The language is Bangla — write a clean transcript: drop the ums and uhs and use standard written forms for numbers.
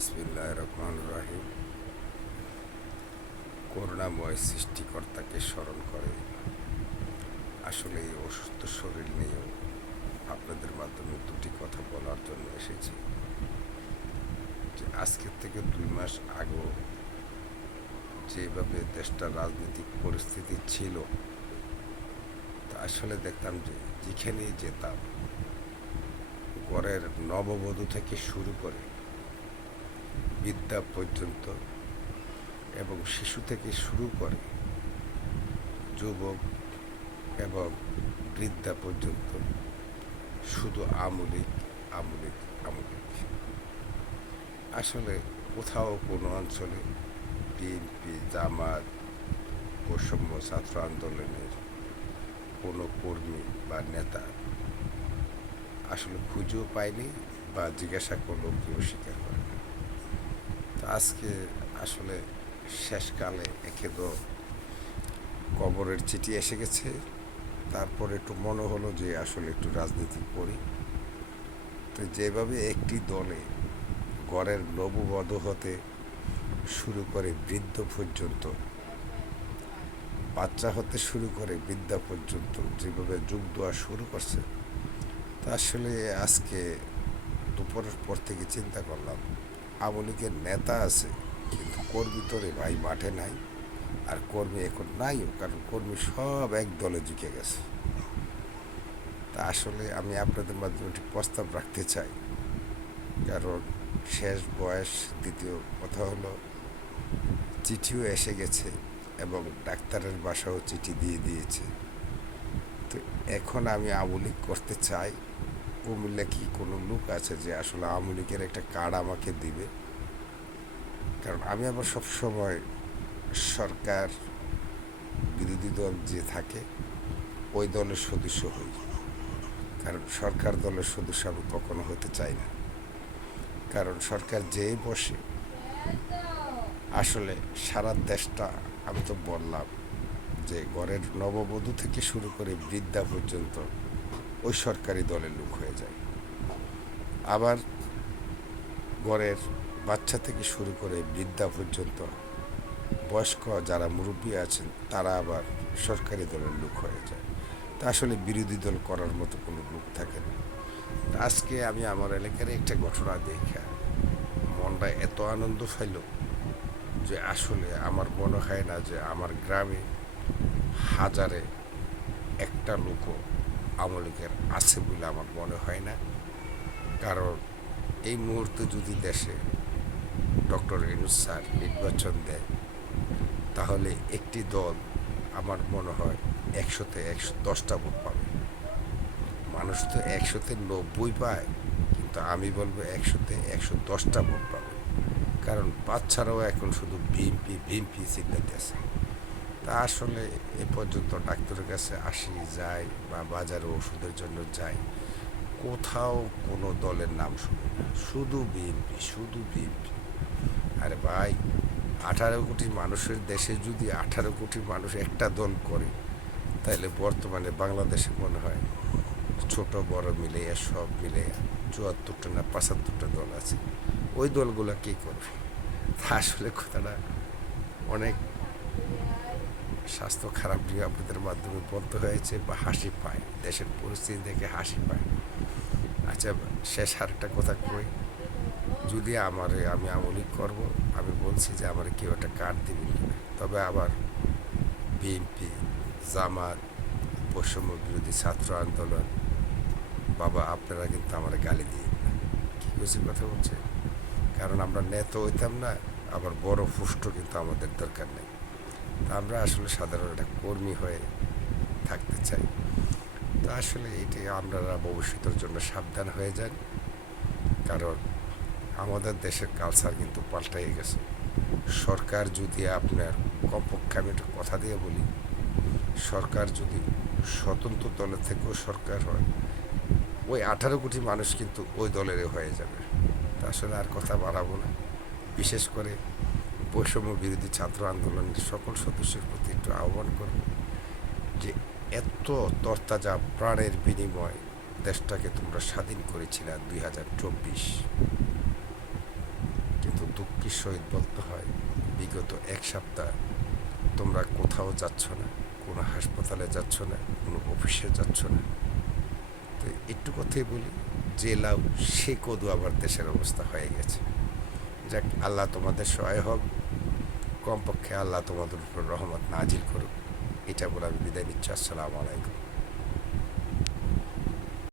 বিসমিল্লাহির রহমানির রহিম। করুণাময় সৃষ্টিকর্তাকে স্মরণ করে আসলে এই অসুস্থ শরীর নিয়েও আপনাদের মাধ্যমে দুটি কথা বলার জন্য এসেছি। যে আজকের থেকে 2 মাস আগেও যেভাবে দেশটার রাজনৈতিক পরিস্থিতি ছিল, তা আসলে দেখতাম যে যেখানেই যেতাম ঘরের নববধূ থেকে শুরু করে বৃদ্ধা পর্যন্ত এবং শিশু থেকে শুরু করে যুবক এবং বৃদ্ধা পর্যন্ত শুধু আমূলিক আমূলিক আমূলিক। আসলে কোথাও কোনো অঞ্চলে বিএনপি, জামাত, বৈষম্য ছাত্র আন্দোলনের কোনো কর্মী বা নেতা আসলে খুঁজেও পায়নি বা জিজ্ঞাসা করলেও কেউ স্বীকার করে না। তো আজকে আসলে শেষকালে একে তো কবরের চিঠি এসে গেছে, তারপর একটু মনে হলো যে আসলে একটু রাজনীতি করি। তো যেভাবে একটি দলে ঘরের নববধূ হতে শুরু করে বৃদ্ধ পর্যন্ত, বাচ্চা হতে শুরু করে বৃদ্ধা পর্যন্ত যেভাবে যোগ দেওয়া শুরু করছে, তা আসলে আজকে দুপুরের পর থেকে চিন্তা করলাম আওয়ামী লীগের নেতা আছে কিন্তু কর্মী তো রে ভাই মাঠে নাই। আর কর্মী এখন নাইও, কারণ কর্মী সব এক দলে ঝুঁকে গেছে। তা আসলে আমি আপনাদের মাধ্যমে একটি প্রস্তাব রাখতে চাই, কারণ শেষ বয়স। দ্বিতীয় কথা হলো চিঠিও এসে গেছে এবং ডাক্তারের বাসাও চিঠি দিয়ে দিয়েছে। তো এখন আমি আওয়ামী লীগ করতে চাই। কুমিল্লা কি কোনো লোক আছে যে আসলে আওয়ামী লীগের একটা কার্ড আমাকে দিবে? কারণ আমি আবার সবসময় সরকার বিরোধী দল যে থাকে ওই দলের সদস্য হই, কারণ সরকার দলের সদস্য আমি কখনো হতে চাই না। কারণ সরকার যেই বসে আসলে সারা দেশটা, আমি তো বললাম যে ঘরের নববধূ থেকে শুরু করে বৃদ্ধা পর্যন্ত ওই সরকারি দলের লোক হয়ে যায়। আবার ঘরের বাচ্চা থেকে শুরু করে বৃদ্ধা পর্যন্ত বয়স্ক যারা মুরব্বী আছেন তারা আবার সরকারি দলের লোক হয়ে যায়। তা আসলে বিরোধী দল করার মতো কোনো লোক থাকে না। আজকে আমি আমার এলাকার একটা ঘটনা দেখে মনটা এত আনন্দ পাইল যে আসলে আমার মনে হয় না যে আমার গ্রামে হাজারে একটা লোকও আওয়ামী লীগের আছে বলে আমার মনে হয় না। কারণ এই মুহূর্তে যদি দেশে ডক্টর ইউনূস স্যার নির্বাচন দেয়, তাহলে একটি দল আমার মনে হয় 100-তে 110টা ভোট পাবে। মানুষ তো 100-তে 90 পায়, কিন্তু আমি বলবো 100-তে 110টা ভোট পাবে। কারণ বাচ্চারাও এখন শুধু বিএনপি বিএনপি চিন্তাতে আছে। তা আসলে এ পর্যন্ত ডাক্তারের কাছে আসি যাই বা বাজারে ওষুধের জন্য যাই, কোথাও কোনো দলের নাম শুনি না, শুধু বিএনপি শুধু বিএনপি। আরে ভাই, 18 কোটি মানুষের দেশে যদি 18 কোটি মানুষ একটা দল করে, তাহলে বর্তমানে বাংলাদেশে মনে হয় ছোট বড় মিলে সব মিলে 74টা না 75টা দল আছে। ওই দলগুলো কী করবে? তা আসলে কথাটা অনেক স্বাস্থ্য খারাপ নিয়ে আপনাদের মাধ্যমে বলতে হয়েছে বা হাসি পায়, দেশের পরিস্থিতি দেখে হাসি পায়। আচ্ছা, শেষ আরেকটা কথা কই, যদি আমি আওয়ামী লীগ করবো, আমি বলছি যে আমার কেউ একটা কার্ড দিবেন কিনা। তবে আবার বিএনপি, জামাত, বৈষম্য বিরোধী ছাত্র আন্দোলন, বাবা আপনারা কিন্তু আমার গালি দিয়ে না, কী কিছু কথা বলছে। কারণ আমরা নেতা হইতাম না, আবার বড় ফুষ্ট কিন্তু আমাদের দরকার নেই। তা আমরা আসলে সাধারণ একটা কর্মী হয়ে থাকতে চাই। তো আসলে এটি আপনারা ভবিষ্যতের জন্য সাবধান হয়ে যান, কারণ আমাদের দেশের কালচার কিন্তু পাল্টাই গেছে। সরকার যদি আপনার, কমপক্ষে আমি একটা কথা দিয়ে বলি, সরকার যদি স্বতন্ত্র দলের থেকেও সরকার হয়, ওই 18 কোটি মানুষ কিন্তু ওই দলেরই হয়ে যাবে। তা আসলে আর কথা বাড়াবো না। বিশেষ করে বৈষম্য বিরোধী ছাত্র আন্দোলনের সকল সদস্যের প্রতি একটু আহ্বান করব যে এত তরতাজা প্রাণের বিনিময় দেশটাকে তোমরা স্বাধীন করেছিলে 2024, কিন্তু দুঃখের সহিত বলতে হয়, বিগত এক সপ্তাহ তোমরা কোথাও যাচ্ছ না, কোনো হাসপাতালে যাচ্ছ না, কোনো অফিসে যাচ্ছ না। তো একটু কথাই বলি, যে লাউ সে কদু আবার দেশের অবস্থা হয়ে গেছে। যাক, আল্লাহ তোমাদের সহায় হোক, কমপক্ষে আল্লাহ তোমাদের উপর রহমত নাজিল করুক। এটা বলে আমি বিদায় নিচ্ছি। আসসালামু আলাইকুম।